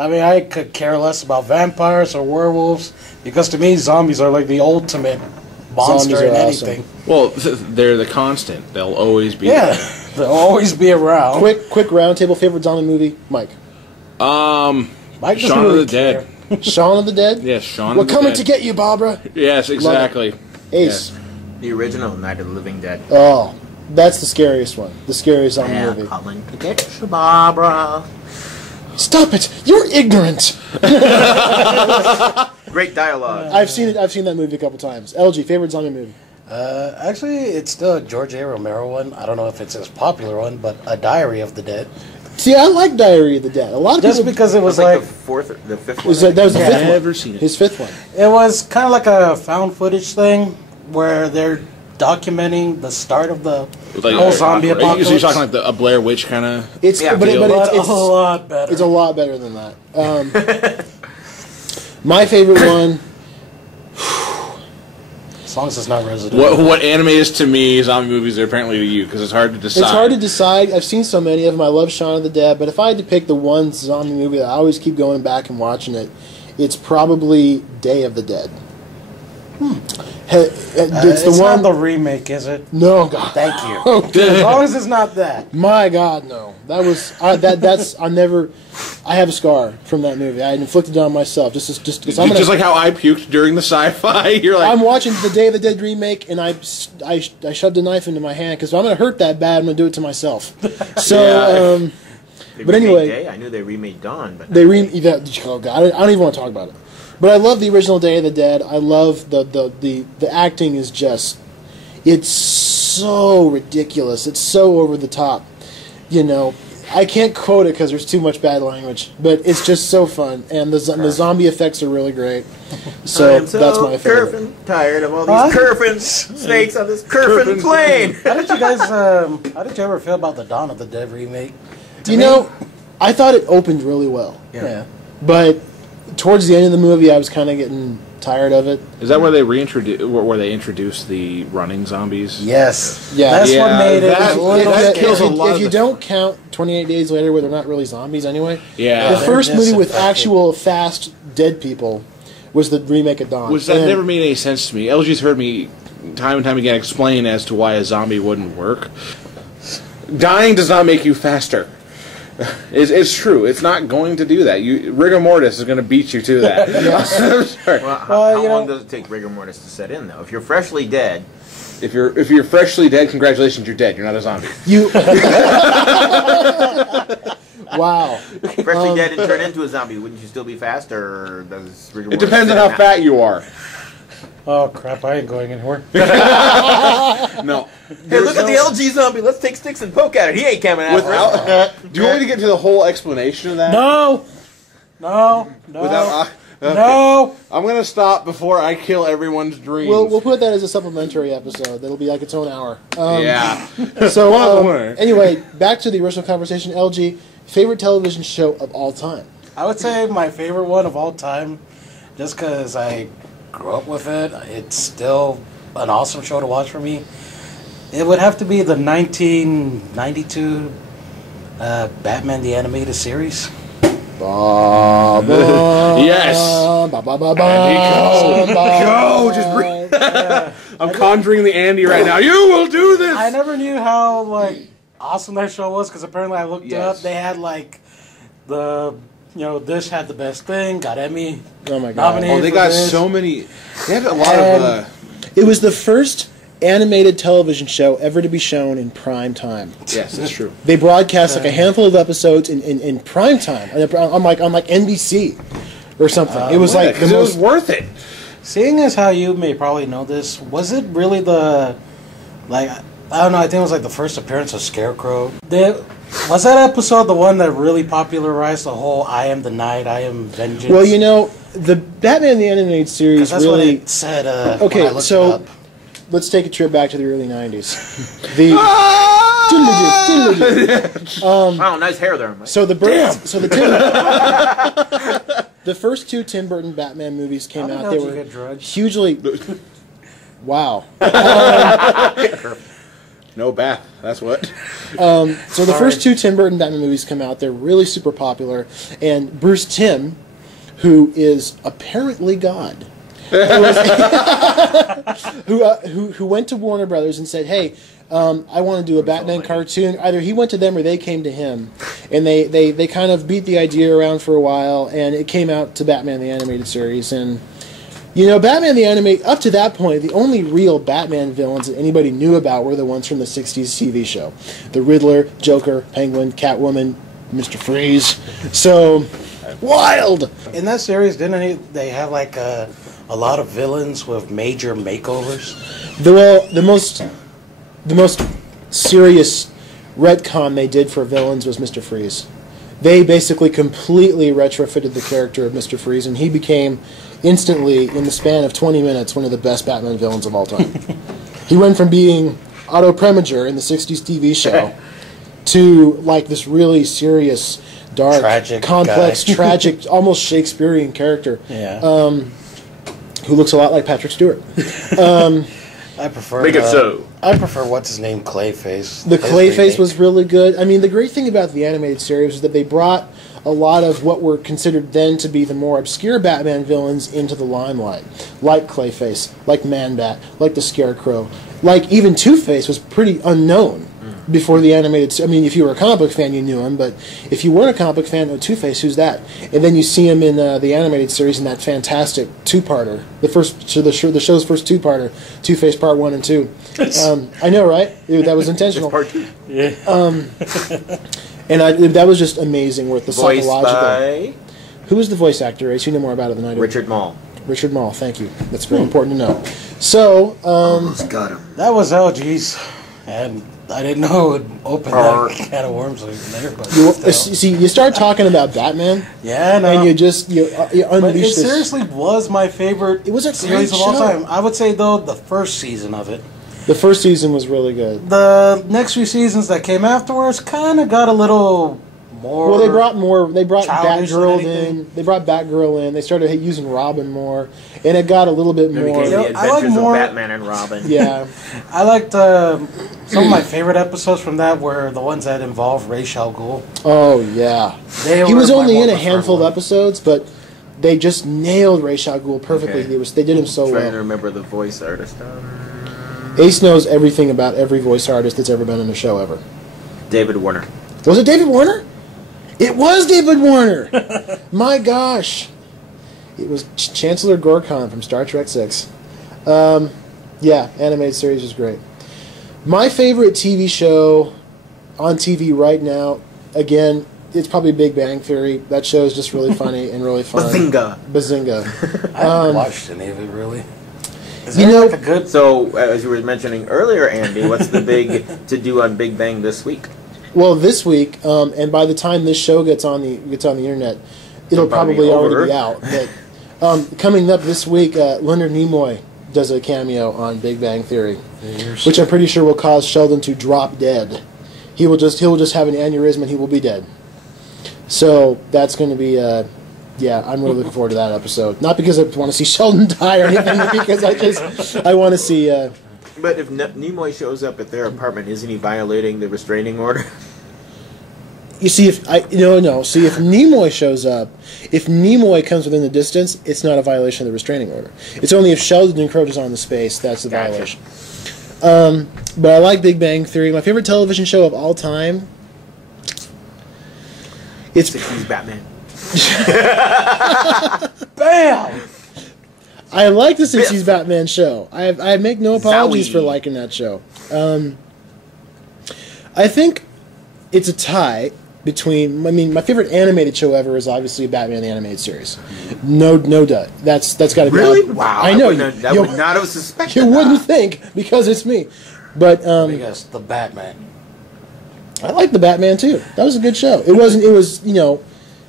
I mean, I could care less about vampires or werewolves because to me, zombies are like the ultimate monster in anything. Awesome. Well, they're the constant. They'll always be. Yeah, they'll always be around. Quick roundtable favorite zombie movie, Mike. Mike Shaun of the Dead. Shaun of the Dead. Yes, Shaun We're of the coming Dead. to get you, Barbara. Yes, exactly. Ace. Yes. The original Night of the Living Dead. Oh, that's the scariest one. The scariest zombie Yeah, movie. coming to get you, Barbara. Stop it! You're ignorant. Great dialogue. I've seen it. I've seen that movie a couple times. LG, favorite zombie movie. Actually, it's the George A. Romero one. I don't know if it's his popular one, but A Diary of the Dead. See, I like Diary of the Dead. A lot of Just people. because it was like like the fourth, the fifth one. Was that was the Yeah. fifth one? Never seen it. His fifth one. it was kind of like a found footage thing where they're documenting the start of the whole zombie apocalypse. So you're talking like a Blair Witch kind of. It's Yeah, but, But it's a lot better. It's a lot better than that. My favorite one. As long as it's not Resident Evil. What anime is to me, zombie movies are apparently to you because it's hard to decide. It's hard to decide. I've seen so many of them. I love Shaun of the Dead, but if I had to pick the one zombie movie that I always keep going back and watching it, it's probably Day of the Dead. It's the one. not the remake, is it? No, God. Thank you. Okay. As long as it's not that. My God, no. That was that's I never. I have a scar from that movie. I inflicted it on myself. Just Just like how I puked during the sci-fi. You're like, I'm watching the Day of the Dead remake, and I shoved a knife into my hand because if I'm going to hurt that bad, I'm going to do it to myself. So, They but remade anyway, Day? I knew they remade Dawn, but oh God, I don't even want to talk about it. But I love the original Day of the Dead. I love the acting is just, it's so ridiculous. It's so over the top. You know, I can't quote it because there's too much bad language, but it's just so fun, and the zombie effects are really great. So, I'm so that's my favorite. tired of all these curving snakes on this curving plane. How did you guys, how did you ever feel about the Dawn of the Dead remake? You know, I thought it opened really well. Yeah. But towards the end of the movie, I was kind of getting tired of it. is that where they introduced the running zombies? Yes. Yeah. That's Yeah, what made it that- a little that scary. kills a lot If of you the- don't count 28 Days Later, where they're not really zombies anyway, Yeah. the first They're movie with disinfected. actual fast dead people was the remake of Dawn. Which that And never made any sense to me. LG's heard me time and time again explain as to why a zombie wouldn't work. Dying does not make you faster. It's true. It's not going to do that. Rigor mortis is going to beat you to that. I'm sorry. Well, how long does it take rigor mortis to set in, though? If you're freshly dead, If you're freshly dead, congratulations, you're dead. You're not a zombie. You. Wow. freshly dead and turn into a zombie, wouldn't you still be fast, or does rigor It mortis depends on set how in fat you are. Oh, crap, I ain't going anywhere. No. Hey, look at the LG zombie. Let's take sticks and poke at it. He ain't coming after us. Do you want me to get to the whole explanation of that? No! No! No! Without, okay. No! I'm going to stop before I kill everyone's dreams. We'll put that as a supplementary episode. That'll be like its own hour. Yeah. So One. anyway, back to the original conversation. LG, favorite television show of all time. I would say my favorite one of all time, just because I grew up with it. It's still an awesome show to watch for me. It would have to be the 1992 Batman the Animated Series. Yes. Go. Go. Just breathe. I'm conjuring the Andy right now. You will do this. I never knew how awesome that show was because apparently I looked it up. Yes. They had Dish had the best thing, got Emmy. Oh my God. Nominated Oh, they for got this. so many. They had a lot of. It was the first animated television show ever to be shown in prime time. Yes, that's true. They broadcast like a handful of episodes in prime time on like NBC or something. It was like the Because it was most. worth it. Seeing as how you may probably know this, was it really I don't know, I think it was like the first appearance of Scarecrow. Was that episode the one that really popularized the whole I am the night, I am vengeance? Well, you know, the Batman the Animated Series that's what really. it said Okay, when I looked so- it up. Let's take a trip back to the early '90s. The Wow, nice hair there, Mike. so the the first two Tim Burton Batman movies came How the out. hell They did you were get drugged? hugely. Wow. No bath. That's what. So the first two Tim Burton Batman movies come out. They're really super popular. And Bruce Timm, who is apparently God, who went to Warner Brothers and said, hey, I want to do a Batman cartoon. Either he went to them or they came to him. And they kind of beat the idea around for a while, and it came out to Batman the Animated Series. And, you know, Batman the Animated, up to that point, the only real Batman villains that anybody knew about were the ones from the 60s TV show. The Riddler, Joker, Penguin, Catwoman, Mr. Freeze. So, wild! In that series, didn't they have like a lot of villains with major makeovers? The most serious retcon they did for villains was Mr. Freeze. They basically completely retrofitted the character of Mr. Freeze, and he became instantly, in the span of 20 minutes, one of the best Batman villains of all time. He went from being Otto Preminger in the 60s TV show to like this really serious, dark, tragic complex, guy. tragic, almost Shakespearean character. Yeah. Who looks a lot like Patrick Stewart. I prefer. Make it so. I prefer what's his name, Clayface. The His Clayface remake. was really good. I mean, the great thing about the animated series is that they brought a lot of what were considered then to be the more obscure Batman villains into the limelight. Like Clayface, like Man-Bat, like the Scarecrow. Like even Two-Face was pretty unknown before the animated... I mean, if you were a comic book fan, you knew him, but if you weren't a comic book fan of Two-Face, who's that? And then you see him in the animated series in that fantastic two-parter. The show's first two-parter, Two-Face Part 1 and 2. I know, right? That was intentional. Part 2. Yeah. And that was just amazing with the Voiced psychological... by Who was the voice actor, Ace? You know more about it than I do. Richard Mall. Richard Mall, thank you. That's very important to know. So, Almost got him. That was LG's, and I didn't know it would open that can of worms there. But see, you start talking about Batman, yeah, no. and you But it unleash this. seriously was my favorite. It was a series great of all show. time. I would say though the first season of it. The first season was really good. The next few seasons that came afterwards kind of got a little more. Well, they brought childish than Batgirl anything. in. They brought Batgirl in. They started using Robin more, and it got a little bit It more. became You know, the I like Adventures more- of Batman and Robin. Yeah, I liked some of my favorite episodes from that were the ones that involved Ra's al Ghul. oh yeah. They He were was my only more in a preferred handful one. of episodes, but they just nailed Ra's al Ghul perfectly. Okay. They did him so I'm trying to well. remember the voice artist. Ace knows everything about every voice artist that's ever been in a show ever. David Warner. Was it David Warner? It was David Warner! My gosh. It was Chancellor Gorkon from Star Trek 6. Yeah, animated series was great. My favorite TV show on TV right now, again, it's probably Big Bang Theory. That show is just really funny and really fun. Bazinga. Bazinga. I haven't watched any of it really. Is You there know- like a good? So, as you were mentioning earlier, Andy, what's the big to do on Big Bang this week? Well, this week, and by the time this show gets on the internet, it'll Probably probably over. already be out. But coming up this week, Leonard Nimoy does a cameo on Big Bang Theory, which I'm pretty sure will cause Sheldon to drop dead. He will just have an aneurysm and he will be dead. So that's going to be yeah, I'm really looking forward to that episode. Not because I want to see Sheldon die or anything, but because I want to see. But if Nimoy shows up at their apartment, isn't he violating the restraining order? You see, if Nimoy shows up, if Nimoy comes within the distance, it's not a violation of the restraining order. It's only if Sheldon encroaches on the space that's the Gotcha. violation. But I like Big Bang Theory. My favorite television show of all time. It's 60s Batman. Bam! I like the 60s Batman show. I make no apologies Zowie. for liking that show. I think it's a tie between. I mean, my favorite animated show ever is obviously Batman the Animated Series. No doubt. That's got to be Really? Wow. I know I would not have suspected you wouldn't that. think because it's me, but Because the Batman. I like the Batman too. That was a good show. It wasn't. It was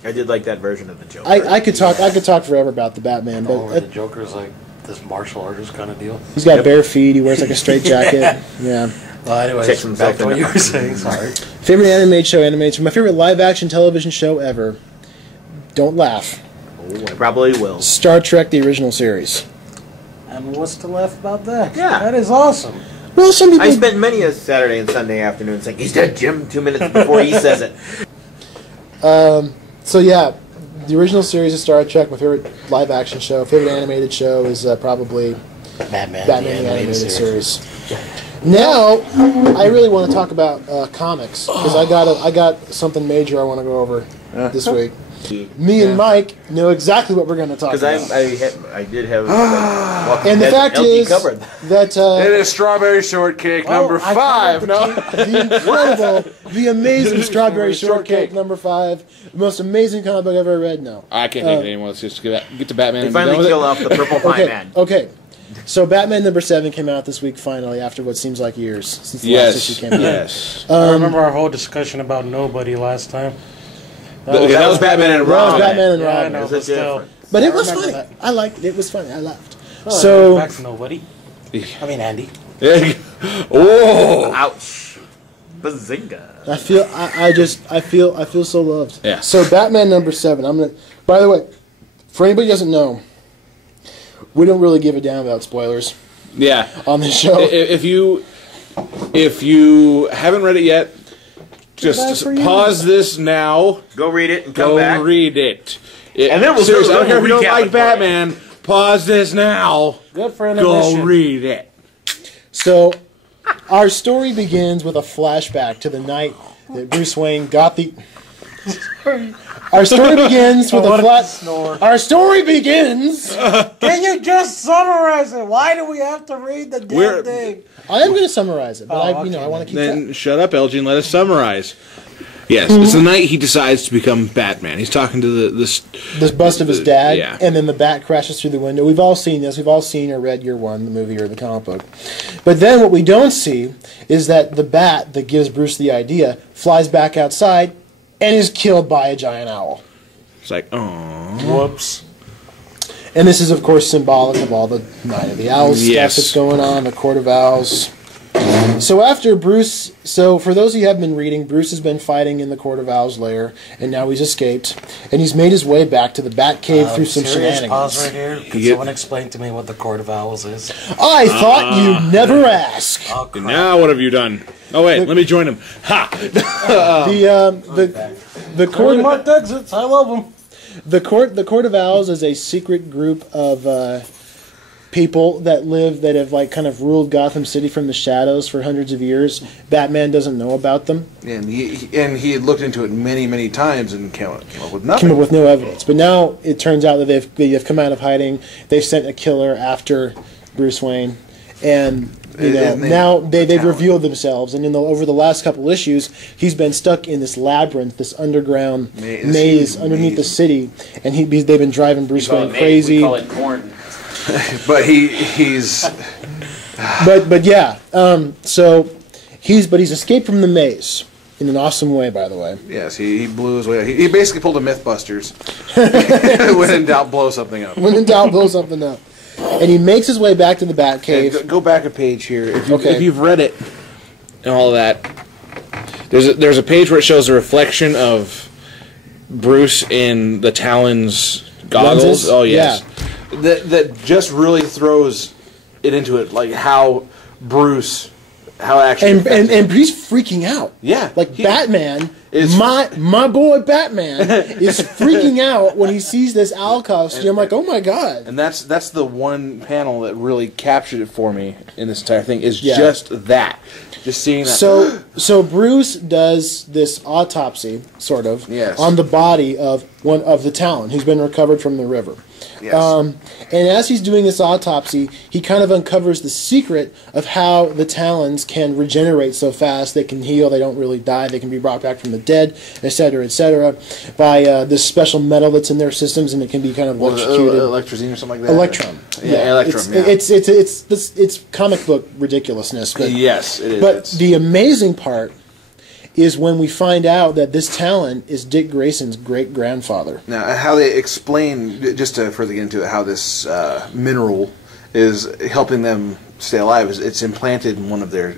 I did like that version of the Joker. I could talk forever about the Batman, All over but the Joker's like this martial artist kind of deal. he's got bare feet. He wears like a straight jacket. Yeah. Well, anyways, Checks himself back to what in you the- were saying. Sorry. Favorite animated show. My favorite live action television show ever. Don't laugh. Oh, I probably will. Star Trek: The Original Series. And what's to laugh about that? Yeah. That is awesome. Well, some people. I spent many a Saturday and Sunday afternoon saying, "He's dead, Jim," 2 minutes before he says it. So yeah, the original series of Star Trek, my favorite live action show, favorite animated show is probably Batman the animated series. Now, I really want to talk about comics because I got something major I want to go over this week. Me and Mike know exactly what we're going to talk about. Because I did have And the fact is covered. that It is Strawberry Shortcake number 5. No, the incredible, the amazing Strawberry Shortcake number 5, the most amazing comic book I've ever read. No, I can't take it anymore. Let's just get to Batman. They and finally be done with kill it. off the purple pie man. Okay. So Batman number 7 came out this week finally after what seems like years since the last issue came out. Yes. I remember our whole discussion about Nobody last time. That was Batman and That was Robin. Batman and Yeah, I Robin. know, There's a but still. difference. But I it was remember funny. that. I liked it. It was funny. I laughed. Oh, So- back to Nobody. I mean, Andy. Oh. Ouch. Bazinga. I feel so loved. Yeah. So Batman number 7. I'm gonna. By the way, for anybody who doesn't know, we don't really give a damn about spoilers Yeah. on this show. If you haven't read it yet, just for you. pause this now. Go read it and come Go back. read it. And then we'll seriously, do- I don't care if you don't recap like it for you. Batman. Pause this now. Good for Go intermission. read it. So, our story begins with a flashback to the night that Bruce Wayne got the. Our story begins with a flat. Snore. Our story begins. Can you just summarize it? Why do we have to read the damn We're- thing? I am going to summarize it, but Oh, I okay, want to keep track. Then shut up, LG, and let us summarize. Yes, it's the night he decides to become Batman. He's talking to this. This bust of his dad, Yeah. and then the bat crashes through the window. We've all seen this. We've all seen or read Year One, the movie or the comic book. But then what we don't see is that the bat that gives Bruce the idea flies back outside and is killed by a giant owl. It's like, oh, Whoops. And this is, of course, symbolic of all the Night of the Owls Yes. stuff that's going on, the Court of Owls. So after Bruce, for those of you who have been reading, Bruce has been fighting in the Court of Owls lair, and now he's escaped, and he's made his way back to the Batcave through some Serious shenanigans. pause right here. Could Yeah. someone explain to me what the Court of Owls is? I thought you'd never ask. Oh, crap. now what have you done? Oh wait, let me join him. Ha! The Court court, marked exits. I love them. the court of owls is a secret group of people that have like kind of ruled Gotham City from the shadows for hundreds of years. Batman doesn't know about them. And he had looked into it many times and came up with Came nothing. up with no evidence. But now it turns out that they've come out of hiding. They've sent a killer after Bruce Wayne, and now they've revealed themselves. And over the last couple issues, he's been stuck in this labyrinth, this underground maze underneath the city, and they've been driving Bruce Wayne crazy. We call it corn. But he's But yeah, so he's escaped from the maze in an awesome way, by the way. yes, he blew his way out. He basically pulled a MythBusters. When in doubt, blow something up. When in doubt, blow something up. And he makes his way back to the Batcave. Go back a page here. Okay. If you've read it and all of that, there's a page where it shows a reflection of Bruce in the Talon's goggles. Lenses? Oh yes, that just really throws it into it, like how actually And he's freaking out. Yeah, Like Batman is- my boy Batman is freaking out when he sees this owl costume. I'm like, oh my god. And that's the one panel that really captured it for me in this entire thing is Yeah. just that. Just seeing that. So Bruce does this autopsy, sort of, Yes. on the body of one of the Talon who's been recovered from the river. Yes. And as he's doing this autopsy, he kind of uncovers the secret of how the Talons can regenerate so fast. They can heal. They don't really die. They can be brought back from the dead, etc., by this special metal that's in their systems, and it can be kind of electrocuted. Electrazine or something like that. Electron. Yeah, Electron. It's comic book ridiculousness. But, Yes, it is. But the amazing part is when we find out that this Talon is Dick Grayson's great-grandfather. Now, how they explain, just to further get into it, how this mineral is helping them stay alive, is it's implanted in one of their,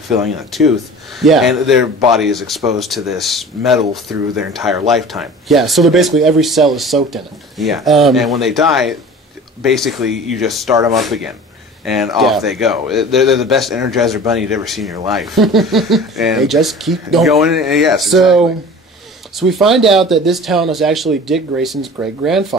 filling in a tooth, Yeah. and their body is exposed to this metal through their entire lifetime. Yeah, so they're basically every cell is soaked in it. Yeah, and when they die, basically you just start them up again. and off they go. They're the best Energizer Bunny you'd ever seen in your life. And they just keep going. Yes, so, exactly. So we find out that this town is actually Dick Grayson's great-grandfather.